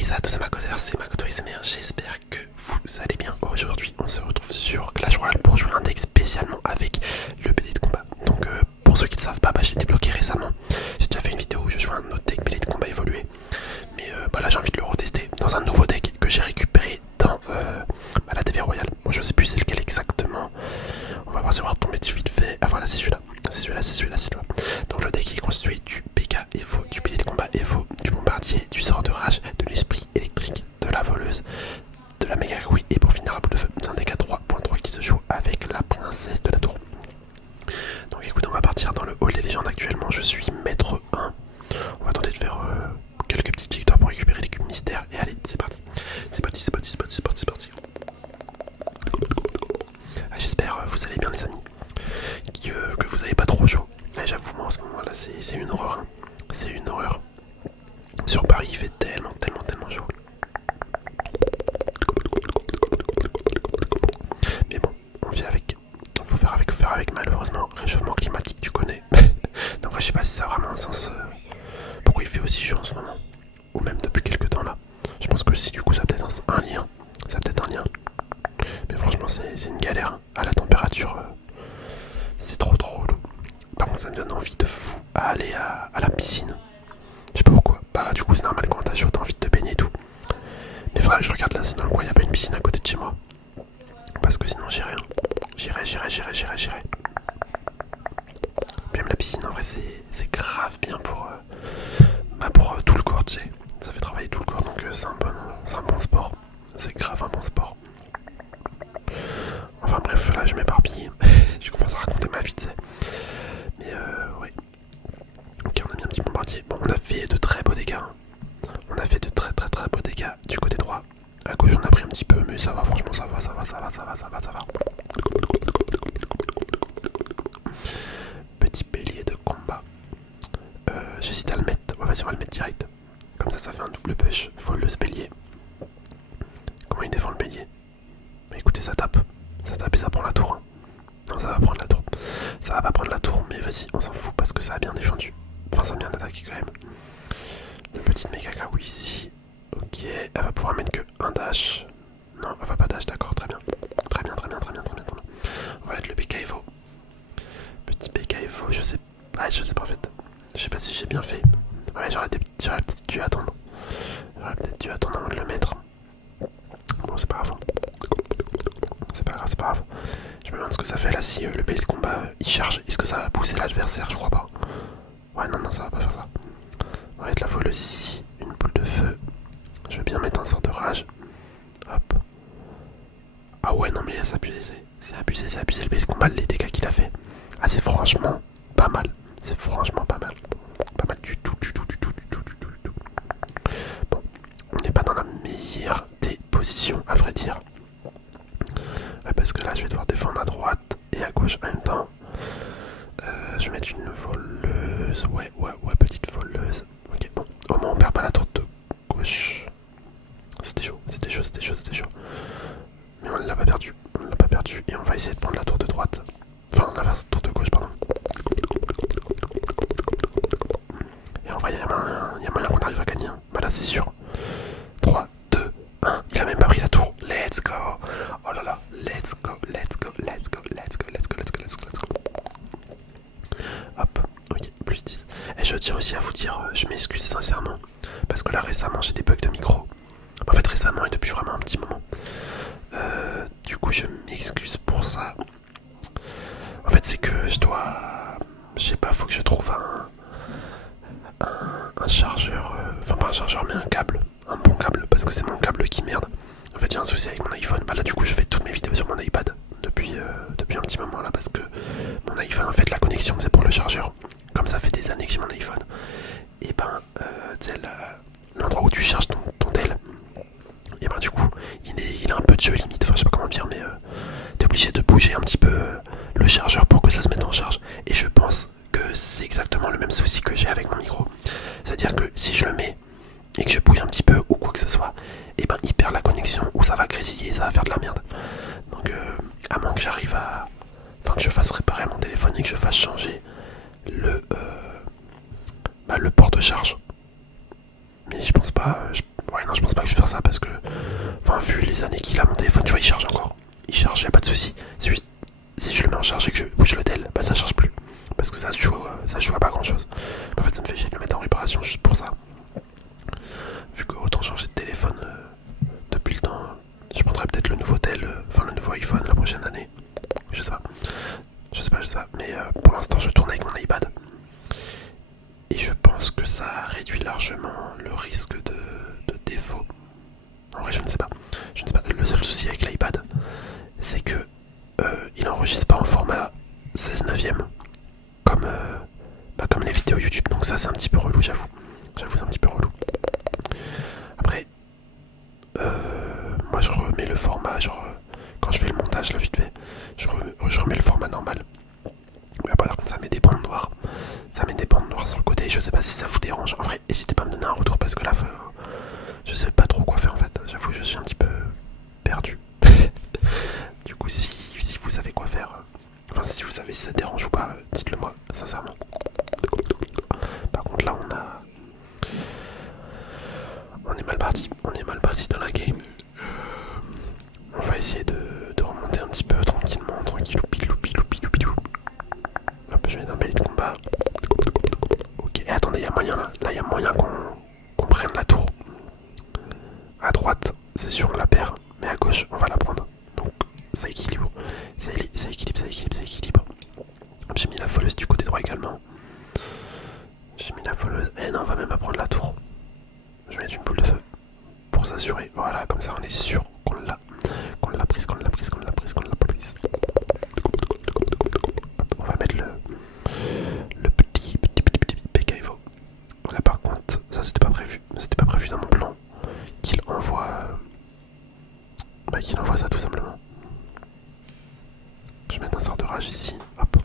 Hey à tous, c'est Makoto, c'est Makoto SMR, j'espère que vous allez bien. Aujourd'hui on se retrouve sur Clash Royale pour jouer un deck spécialement avec le BD de combat. Donc pour ceux qui ne le savent pas, j'ai été bloqué récemment. J'ai déjà fait une vidéo où je jouais un autre deck BD de combat évolué. Mais là j'ai envie de le retester dans un nouveau deck que j'ai récupéré dans la TV Royale. Bon, je sais plus c'est lequel exactement. On va voir si on va retomber dessus vite fait. Ah voilà, c'est celui-là. C'est celui-là. Donc le deck est constitué du PK EVO, du pilier de combat EVO, du bombardier, du sort de rage, de l'esprit électrique, de la voleuse, de la méga couille et pour finir la boule de feu. C'est un deck à 3.3 qui se joue avec la princesse de la tour. Donc écoute, on va partir dans le hall des légendes actuellement. Je suis maître 1. On va tenter de faire quelques petites victoires pour récupérer les cubes mystères. Et allez, c'est parti. C'est parti. J'espère vous allez bien les amis. Que vous n'avez pas trop chaud. J'avoue, moi en ce moment là c'est une horreur. Hein. C'est une horreur. Sur Paris il fait tellement chaud. Mais bon, on vit avec. Faut faire avec malheureusement. Réchauffement climatique, tu connais. Donc je sais pas si ça a vraiment un sens. Pourquoi il fait aussi chaud en ce moment. Ou même depuis quelques temps là. Je pense que si du coup ça a peut-être un lien. Ça a peut-être un lien. Mais franchement c'est une galère. À la température. C'est trop relou. Par contre ça me donne envie de fou à aller à la piscine. Je sais pas pourquoi. Bah du coup c'est normal quand t'as chaud t'as envie de te baigner et tout. Mais faudrait que je regarde là si dans le coin y'a pas une piscine à côté de chez moi. Parce que sinon j'irai. J'irai. Puis même la piscine en vrai c'est grave bien pour tout le corps tu sais. Ça fait travailler tout le corps donc c'est un bon sport. C'est grave un bon sport. Enfin bref là je m'éparpille. Je commence à raconter ma vie tu sais. Mais ouais. Ok, on a mis un petit bombardier. Bon, on a fait de très beaux dégâts. On a fait de très beaux dégâts du côté droit. À gauche, on a pris un petit peu, mais ça va, franchement, ça va. Petit bélier de combat. J'hésite à le mettre. Ouais, vas-y, on va le mettre direct. Comme ça fait un double push. Faut le bélier. Comment il défend le bélier? Bah écoutez, ça tape. Ça tape et ça prend la tour. Hein. Non, ça va prendre la tour. Ça va pas prendre la tour, mais vas-y, on s'en fout parce que ça a bien défendu. Enfin, ça a bien attaqué quand même. La petite méga kawaii ici. Ok, elle va pouvoir mettre que un dash. Non, elle va pas dash, d'accord, très bien. Très bien. On va mettre le PK Evo. Petit PK Evo, je sais pas en fait. Je sais pas si j'ai bien fait. Ouais, j'aurais peut-être dû attendre. Avant de le mettre. Bon, c'est pas grave. C'est pas grave. Je me demande ce que ça fait là si le PK de combat il charge. Est-ce que ça va pousser l'adversaire? Je crois pas. Ouais, non, ça va pas faire ça. On va mettre la voleuse ici, une boule de feu. Je vais bien mettre un sort de rage. Hop. Ah ouais, non mais c'est abusé le bel combat, les dégâts qu'il a fait. Ah c'est franchement pas mal. C'est franchement pas mal. Pas mal du tout. Bon, on n'est pas dans la meilleure des positions à vrai dire. Ouais, parce que là je vais devoir défendre à droite et à gauche en même temps. Je vais mettre une voleuse. Ouais, petite voleuse. Ok, bon, au moins on perd pas la tour de gauche. C'était chaud. Mais on l'a pas perdu. Et on va essayer de prendre la tour de droite. Enfin, la tour de gauche, pardon. Et en vrai, il y a moyen qu'on arrive à gagner. Bah là, c'est sûr. 3, 2, 1. Il a même pas pris la tour. Let's go. Oh là là. Let's go. Hop. Ok, plus 10. Et je tiens aussi à vous dire, je m'excuse sincèrement. Parce que là, récemment, j'ai des bugs de micro. En fait, récemment et depuis vraiment un petit moment. Du coup, je m'excuse pour ça. En fait, c'est que je sais pas, faut que je trouve un chargeur. Enfin, pas un chargeur, mais un câble. Un bon câble, parce que c'est mon câble qui merde. En fait, j'ai un souci avec mon iPhone. Bah là, du coup, je fais toutes mes vidéos sur mon iPad depuis un petit moment là, parce que mon iPhone, en fait, la connexion, c'est pour le chargeur. Comme ça fait des années que j'ai mon iPhone. Et ben, tu sais, l'endroit où tu charges ton tel. Et ben du coup, il a un peu de jeu limite, enfin je sais pas comment dire, mais t'es obligé de bouger un petit peu le chargeur pour que ça se mette en charge. Et je pense que c'est exactement le même souci que j'ai avec mon micro. C'est-à-dire que si je le mets et que je bouge un petit peu ou quoi que ce soit, et ben il perd la connexion ou ça va grésiller, ça va faire de la merde. Donc à moins que j'arrive à... Enfin que je fasse réparer mon téléphone et que je fasse changer le port de charge. Mais je pense pas... Ouais non je pense pas En vrai, je ne sais pas. Je ne sais pas. Le seul souci avec l'iPad, c'est que il enregistre pas en format 16 neuvième comme, comme les vidéos YouTube. Donc ça, c'est un petit peu relou, j'avoue. J'avoue, c'est un petit peu relou. Après, moi, je remets le format, genre, quand je fais le montage, là, vite fait, je remets le format normal. Mais par contre, ça met des bandes noires. Ça met des bandes noires sur le côté. Je sais pas si ça vous dérange. En vrai, n'hésitez pas à me donner un retour parce que là, je sais pas trop quoi faire en fait. J'avoue, je suis un petit peu perdu. Du coup, si vous savez quoi faire, enfin, si vous savez si ça dérange ou pas, dites-le moi, sincèrement. Par contre, là, on est mal parti. On est mal parti dans la game. On va essayer de remonter un petit peu tranquillement, tranquillou, pilou, pilou, pilou, pilou. Hop, je vais mettre un belly de combat. Ok, et attendez, il y a moyen là. Là, il y a moyen qu'on prenne la tour. À droite, c'est sûr, la paire. Mais à gauche, on va la prendre. Donc, ça équilibre. Ça équilibre. J'ai mis la voleuse du côté droit également. J'ai mis la voleuse. Et non, on va même pas prendre la tour. Je vais mettre une boule de feu. Pour s'assurer. Voilà, comme ça, on est sûr qu'on l'a. Qu'on l'a prise. On va mettre le petit Pekaivo. Là par contre, ça c'était pas prévu. C'était pas prévu dans mon plan qu'il envoie ça tout simplement. Je vais mettre un sort de rage ici. Hop.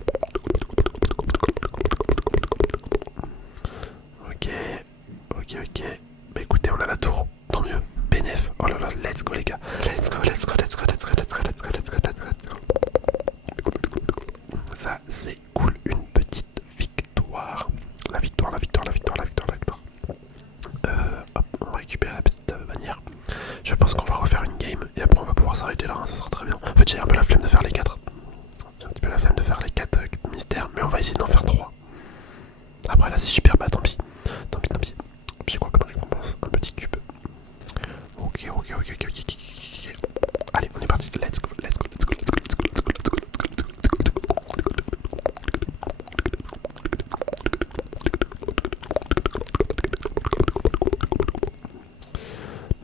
Ok. Bah écoutez, on a la tour. Tant mieux. Bénéf. Oh là là, let's go les gars. Let's go. Ça c'est cool. Une petite victoire. La victoire. Hop, on va récupérer la petite bannière. Je pense qu'on va refaire une game et après on va pouvoir s'arrêter là, hein, ça sera très bien. En fait, j'ai un peu la flemme de faire les 4. J'ai un petit peu la flemme de faire les 4 mystères, mais on va essayer d'en faire 3. Après là, si je perds, bah tant pis. J'ai quoi comme récompense? Un petit cube. Ok. Allez, on est parti. Let's go.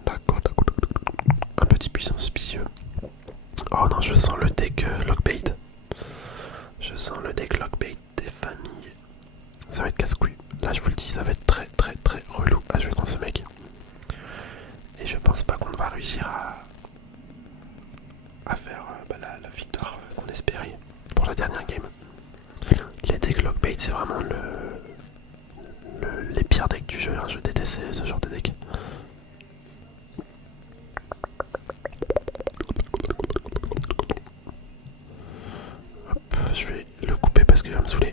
D'accord. Un petit puissant suspicieux. Oh non, je sens le deck lockbait. Des familles. Ça va être casse-couille. Là, je vous le dis, ça va être très relou à jouer contre ce mec. Et je pense pas qu'on va réussir à faire la victoire qu'on espérait pour la dernière game. Les decks lockbait, c'est vraiment les pires decks du jeu. Hein. Je déteste ce genre de deck. Hop, je vais le couper parce qu'il va me saouler.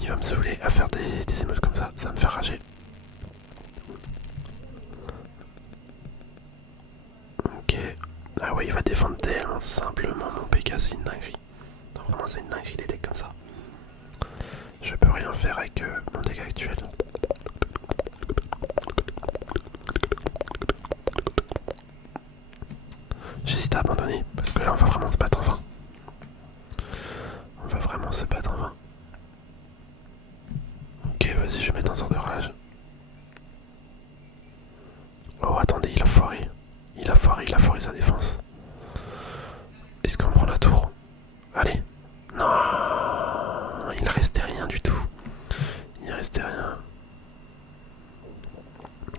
Il va me saouler à faire des émotes comme ça va me faire rager. Ok. Ah ouais, il va défendre tellement simplement mon PK, c'est une dinguerie. Non, vraiment, c'est une dinguerie les decks comme ça. Je peux rien faire avec mon deck actuel. J'hésite à abandonner parce que là on va vraiment se battre en vain. Ok, vas-y, je vais mettre un sort de rage. Oh, attendez, il a foiré sa défense. Est-ce qu'on prend la tour? Allez. Non, il restait rien du tout.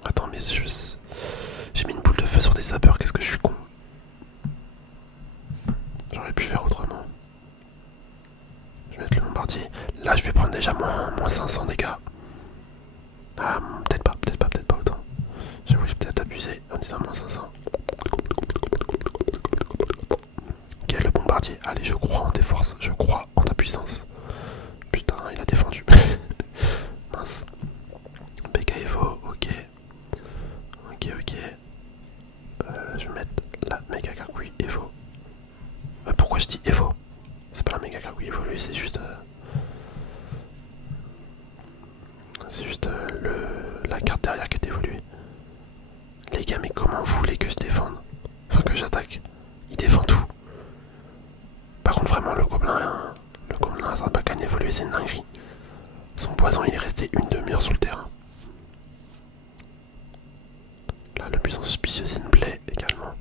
Attends, messieurs, j'ai mis une boule de feu sur des sapeurs, qu'est-ce que je suis con. J'aurais pu faire autrement. Je vais mettre le bombardier. Là, je vais prendre déjà moins 500 dégâts. Ah, peut-être pas autant. J'avoue, j'ai peut-être abusé en disant moins 500. Ok, le bombardier. Allez, je crois en tes forces. Je crois en ta puissance. Putain, il a défendu. Mince. PK Evo, ok. Je vais mettre la méga Kakui Evo. Pourquoi je dis Evo? C'est pas la méga Kakui Evo, lui, c'est juste... la carte derrière qui est évoluée. Les gars, mais comment vous voulez que je défende? Enfin, que j'attaque. Il défend tout. Par contre, vraiment, le gobelin ça n'a pas qu'à évoluer, c'est une dinguerie. Son poison, il est resté une demi-heure sur le terrain. Là, Voilà, le plus auspicieux c'est une plaie également.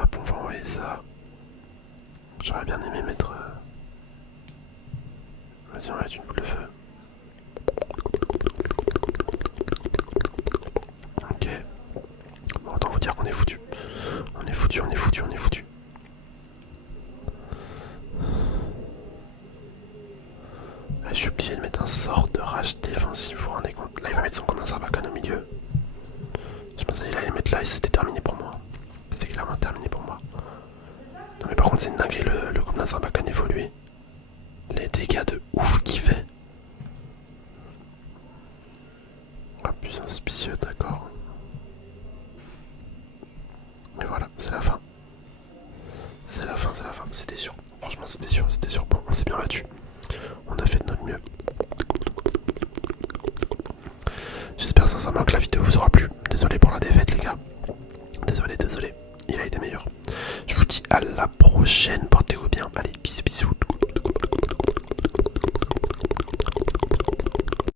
Hop, on va envoyer ça. J'aurais bien aimé mettre... Vas-y, on va mettre une boule de feu. Ok. Bon, autant vous dire qu'on est foutu. On est foutu, on est foutu, on est foutu. Je suis obligé de mettre un sort de rage défensif, vous vous rendez compte. Là il va mettre son commun Sarbacane au milieu. Je pensais qu'il allait le mettre là et c'était terminé pour moi. C'était clairement terminé pour moi. Non mais par contre c'est une dinguerie le commun Sarbacane évolué. Les dégâts de ouf qu'il fait. Ah plus auspicieux, d'accord. Mais voilà, c'est la fin. C'est la fin, c'est la fin, c'était sûr. Franchement c'était sûr, c'était sûr. Bon, on s'est bien battu. On a fait de notre mieux. J'espère sincèrement que la vidéo vous aura plu. Désolé pour la défaite les gars. Désolé, désolé. Il a été meilleur. Je vous dis à la prochaine. Portez-vous bien. Allez, bisous, bisous.